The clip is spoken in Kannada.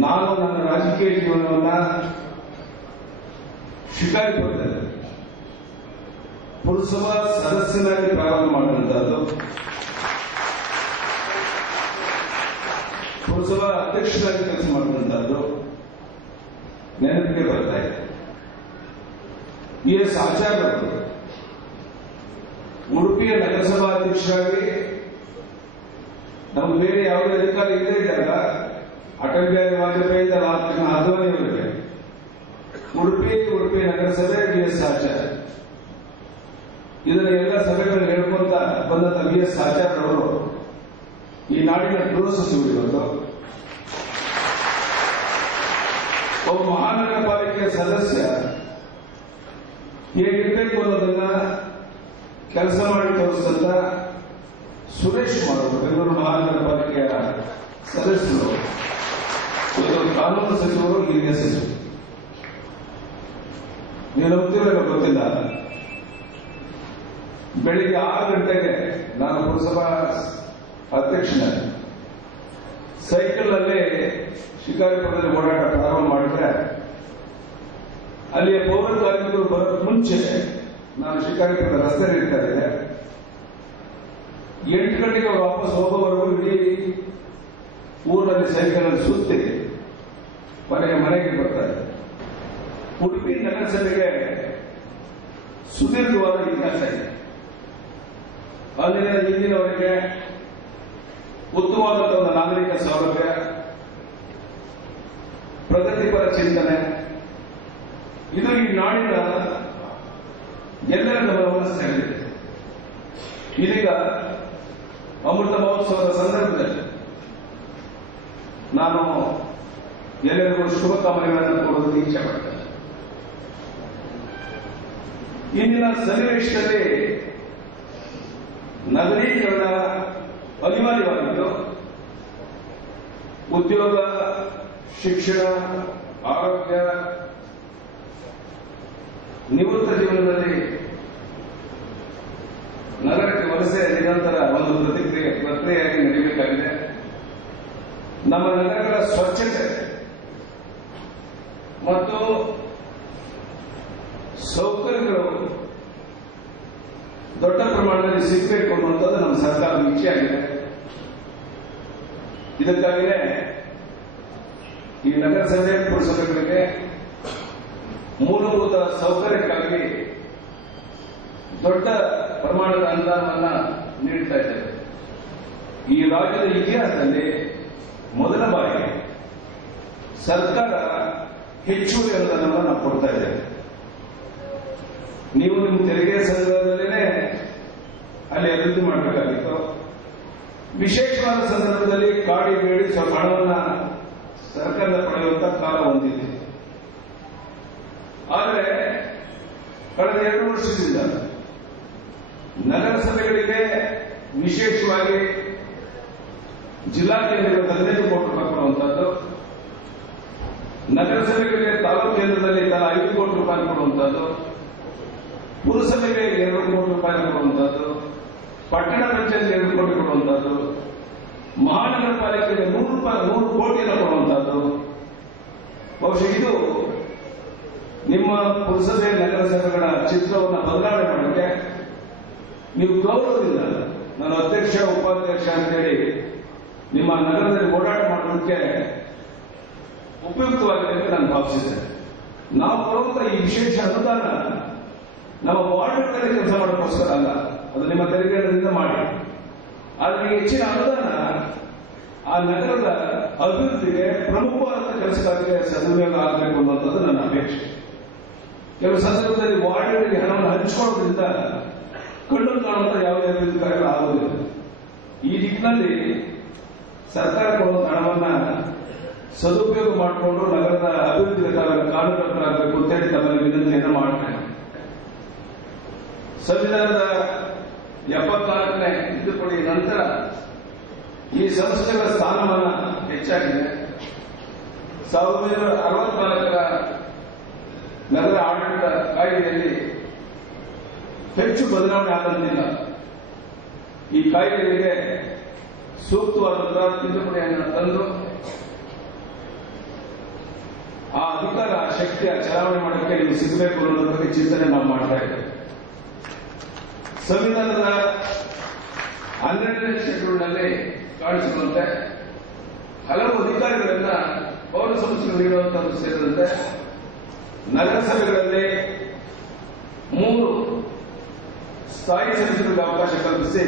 ನಾನು ನನ್ನ ರಾಜಕೀಯ ಜೀವನವನ್ನ ಶಿಕಾರಿಪುರದಲ್ಲಿ ಪುರಸಭಾ ಸದಸ್ಯನಾಗಿ ಪ್ರಾರಂಭ ಮಾಡಿದಂತಹದ್ದು, ಪುರಸಭಾ ಅಧ್ಯಕ್ಷರಾಗಿ ಕೆಲಸ ಮಾಡಿದಂತಹದ್ದು ನೆನಪಿಗೆ ಬರ್ತಾ ಇದೆ. ಎಸ್ ಆಚಾರ್ಯ ಉಡುಪಿಯ ನಗರಸಭಾ ಅಧ್ಯಕ್ಷರಾಗಿ ನಮ್ಗೆ ಬೇರೆ ಯಾವುದೇ ಅಧಿಕಾರ ಇಲ್ಲದೇ ಇದ್ದಾಗ ಅಟಲ್ ಬಿಹಾರಿ ವಾಜಪೇಯಿಯಿಂದ ಅದ್ವಾನಿಯವರಿಗೆ ಉಡುಪಿ ನಗರಸಭೆ ವಿ.ಎಸ್. ಆಚಾರ್ಯ, ಇದರ ಎಲ್ಲ ಸಭೆಗಳನ್ನು ಹೇಳ್ಕೊಂತ ಬಂದಂತ ವಿ.ಎಸ್. ಆಚಾರ್ಯ ಅವರು ಈ ನಾಡಿನ ಗೃಹ ಸಚಿವರು. ಇವತ್ತು ಒಬ್ಬ ಮಹಾನಗರ ಪಾಲಿಕೆಯ ಸದಸ್ಯ ಹೇಗಿರಬೇಕು ಅನ್ನೋದನ್ನ ಕೆಲಸ ಮಾಡಿ ತೋರಿಸಿದಂತ ಸುರೇಶ್ ಕುಮಾರ್ ಬೆಂಗಳೂರು ಮಹಾನಗರ ಪಾಲಿಕೆಯ ಸದಸ್ಯರು, ಕಾನೂನು ಸಚಿವರು, ಹಿರಿಯ ಸಚಿವರು. ನೀವು ನಂಬ್ತಿರೋ ಗೊತ್ತಿಲ್ಲ, ಬೆಳಿಗ್ಗೆ 6 ಗಂಟೆಗೆ ನಾನು ಪುರಸಭಾ ಅಧ್ಯಕ್ಷನಾಗಿ ಸೈಕಲ್ ಅಲ್ಲೇ ಶಿಕಾರಿಪುರದಲ್ಲಿ ಓಡಾಟ ಪ್ರಾರಂಭ ಮಾಡಿದ್ರೆ ಅಲ್ಲಿಯ ಪೌರ ಕಾರ್ಮಿಕರು ಬರೋಕ್ಕೆ ಮುಂಚೆ ನಾನು ಶಿಕಾರಿಪುರದ ರಸ್ತೆ ಇರ್ತಾ ಇದ್ದೆ. 8 ಗಂಟೆಗೆ ವಾಪಸ್ ಹೋಗೋವರೆಗೂ ಇಡೀ ಊರಲ್ಲಿ ಸೈಕಲ್ ಅಲ್ಲಿ ಸುತ್ತಿ ಮನೆಗೆ ಬರ್ತಾರೆ. ಉಡುಪಿ ನಗರಸಭೆಗೆ ಸುದೀರ್ಘವಾದ ಇತಿಹಾಸ ಇದೆ. ಅಲ್ಲಿನ ಹಿಂದಿನವರಿಗೆ ಉತ್ತಮವಾದಂತಹ ಒಂದು ನಾಗರಿಕ ಸೌಲಭ್ಯ, ಪ್ರಗತಿಪರ ಚಿಂತನೆ, ಇದು ಈ ನಾಡಿನ ಎಲ್ಲರ ಗಮನವನ್ನು ಸೆಳೆದಿದೆ. ಇದೀಗ ಅಮೃತ ಮಹೋತ್ಸವದ ಸಂದರ್ಭದಲ್ಲಿ ನಾನು ಎಲ್ಲರಿಗೂ ಶುಭಕಾಮನೆಗಳನ್ನು ಕೊಡೋದಕ್ಕೆ ಇಚ್ಛೆ ಪಡ್ತೇನೆ. ಇಂದಿನ ಸನ್ನಿವೇಶದಲ್ಲಿ ನಗರೀಕರಣ ಅನಿವಾರ್ಯವಾಗಿದ್ದು, ಉದ್ಯೋಗ, ಶಿಕ್ಷಣ, ಆರೋಗ್ಯ, ನಿವೃತ್ತ ಜೀವನದಲ್ಲಿ ನಗರಕ್ಕೆ ವಲಸೆ ನಿರಂತರ ಒಂದು ಪ್ರಕ್ರಿಯೆಯಾಗಿ ನಡೆಯಬೇಕಾಗಿದೆ. ನಮ್ಮ ನಗರಗಳ ಸ್ವಚ್ಛತೆ ಮತ್ತು ಸೌಕರ್ಯಗಳು ದೊಡ್ಡ ಪ್ರಮಾಣದಲ್ಲಿ ಸಿಗಬೇಕು ಅನ್ನುವಂಥದ್ದು ನಮ್ಮ ಸರ್ಕಾರದ ಇಚ್ಛೆಯಾಗಿದೆ. ಇದಕ್ಕಾಗಿಯೇ ಈ ನಗರಸಭೆ, ಪುರಸಭೆಗಳಿಗೆ ಮೂಲಭೂತ ಸೌಕರ್ಯಕ್ಕಾಗಿ ದೊಡ್ಡ ಪ್ರಮಾಣದ ಅನುದಾನವನ್ನ ನೀಡ್ತಾ ಇದ್ದೇವೆ. ಈ ರಾಜ್ಯದ ಇತಿಹಾಸದಲ್ಲಿ ಮೊದಲ ಬಾರಿಗೆ ಸರ್ಕಾರ ಹೆಚ್ಚುವರಿ ಅನುದಾನವನ್ನು ನಾವು ಕೊಡ್ತಾ ಇದ್ದೇವೆ. ನೀವು ನಿಮ್ಮ ತೆರಿಗೆ ಸಂದರ್ಭದಲ್ಲೇ ಅಲ್ಲಿ ಅಭಿವೃದ್ಧಿ ಮಾಡಬೇಕಾಗಿತ್ತು. ವಿಶೇಷವಾದ ಸಂದರ್ಭದಲ್ಲಿ ಕಾಡಿ ಬೇಡಿ ಸ್ವಲ್ಪ ಹಣವನ್ನ ಸರ್ಕಾರದ ಪಡೆಯುವಂತ ಕಾಲ ಹೊಂದಿದೆ. ಆದರೆ ಕಳೆದ 2 ವರ್ಷದಿಂದ ನಗರಸಭೆಗಳಿಗೆ ವಿಶೇಷವಾಗಿ ಜಿಲ್ಲಾ ಕೇಂದ್ರಗಳಿಗೆ 15 ಕೋಟಿ ರೂಪಾಯಿ ಕೊಡುವಂತದ್ದು, ನಗರಸಭೆಗಳಿಗೆ ತಾಲೂಕು ಕೇಂದ್ರದಲ್ಲಿ ತಲಾ 5 ಕೋಟಿ ರೂಪಾಯಿ ಕೊಡುವಂತದ್ದು, ಪುರಸಭೆಗೆ 2 ಕೋಟಿ ರೂಪಾಯಿ ಕೊಡುವಂತದ್ದು, ಪಟ್ಟಣ ಪಂಚಾಯತ್ಗೆ 2 ಕೋಟಿ ಕೊಡುವಂತದ್ದು, ಮಹಾನಗರ ಪಾಲಿಕೆಗೆ 100 ಕೋಟಿಯನ್ನು ಕೊಡುವಂತದ್ದು. ಬಹುಶಃ ಇದು ನಿಮ್ಮ ಪುರಸಭೆ, ನಗರಸಭೆಗಳ ಚಿತ್ರವನ್ನು ಬದಲಾವಣೆ ಮಾಡಲಿಕ್ಕೆ ನೀವು ಗೌರವದಿಂದ ನಾನು ಅಧ್ಯಕ್ಷ, ಉಪಾಧ್ಯಕ್ಷ ಅಂತೇಳಿ ನಿಮ್ಮ ನಗರದಲ್ಲಿ ಓಡಾಟ ಮಾಡೋದಕ್ಕೆ ಉಪಯುಕ್ತವಾಗಿದೆ ಅಂತ ನಾನು ಭಾವಿಸಿದ್ದೇನೆ. ನಾವು ಕೊಡುವಂತ ಈ ವಿಶೇಷ ಅನುದಾನ ನಮ್ಮ ವಾರ್ಡ್ಗಳಲ್ಲಿ ಕೆಲಸ ಮಾಡೋಕ್ಕೋಸ್ಕರ ಅಲ್ಲ, ಅದು ನಿಮ್ಮ ತೆರಿಗೆಯಿಂದ ಮಾಡಿ. ಆದರೆ ಹೆಚ್ಚಿನ ಅನುದಾನ ಆ ನಗರದ ಅಭಿವೃದ್ಧಿಗೆ, ಪ್ರಮುಖವಾದ ಕೆಲಸಗಳಿಗೆ ಸದುಪಯೋಗ ಆಗಬೇಕು ಅನ್ನುವಂಥದ್ದು ನನ್ನ ಅಪೇಕ್ಷೆ. ಕೆಲವು ಸಂದರ್ಭದಲ್ಲಿ ವಾರ್ಡ್ಗಳಿಗೆ ಹಣವನ್ನು ಹಂಚಿಕೊಳ್ಳೋದ್ರಿಂದ ಕಣ್ಣು ಕಾಣುವಂತ ಯಾವುದೇ ಅಭಿವೃದ್ಧಿ ಕಾರ್ಯಗಳು ಆಗುವುದಿಲ್ಲ. ಈ ನಿಟ್ಟಿನಲ್ಲಿ ಸರ್ಕಾರ ಕೊಡುವಂತ ಹಣವನ್ನ ಸದುಪಯೋಗ ಮಾಡಿಕೊಂಡು ನಗರದ ಅಭಿವೃದ್ಧಿಗೆ ತಾವೆಲ್ಲ ಕಾರಣಕರ್ತರಾಗಬೇಕು ಅಂತೇಳಿ ತಮ್ಮಲ್ಲಿ ವಿನಂತಿಯನ್ನು ಮಾಡ್ತೇನೆ. ಸಂವಿಧಾನದ 74ನೇ ತಿದ್ದುಪಡಿ ನಂತರ ಈ ಸಂಸ್ಥೆಗಳ ಸ್ಥಾನಮಾನ ಹೆಚ್ಚಾಗಿದೆ. 1964ರ ನಗರ ಆಡಳಿತ ಕಾಯ್ದೆಯಲ್ಲಿ ಹೆಚ್ಚು ಬದಲಾವಣೆ ಆದಂತಿಲ್ಲ. ಈ ಕಾಯ್ದೆಗಳಿಗೆ ಸೂಕ್ತವಾದಂತಹ ತಿದ್ದುಪಡಿಯನ್ನು ತಂದು ಶಕ್ತಿ ಆ ಚಲಾವಣೆ ಮಾಡೋಕ್ಕೆ ನಿಮಗೆ ಸಿಗಬೇಕು ಅನ್ನೋದ್ರ ಬಗ್ಗೆ ಚಿಂತನೆ ನಾವು ಮಾಡ್ತಾ ಇದ್ದೇವೆ. ಸಂವಿಧಾನದ 12ನೇ ಶೆಡ್ಯೂಲ್ನಲ್ಲಿ ಕಾಣಿಸುವಂತೆ ಹಲವು ಅಧಿಕಾರಿಗಳನ್ನ ಪೌರ ಸಂಸ್ಥೆಗಳು ನೀಡುವಂತದ್ದು ಸೇರಿದಂತೆ ನಗರಸಭೆಗಳಲ್ಲಿ 3 ಸ್ಥಾಯಿ ಸಮಿತಿಗಳಿಗೆ ಅವಕಾಶ ಕಲ್ಪಿಸಿ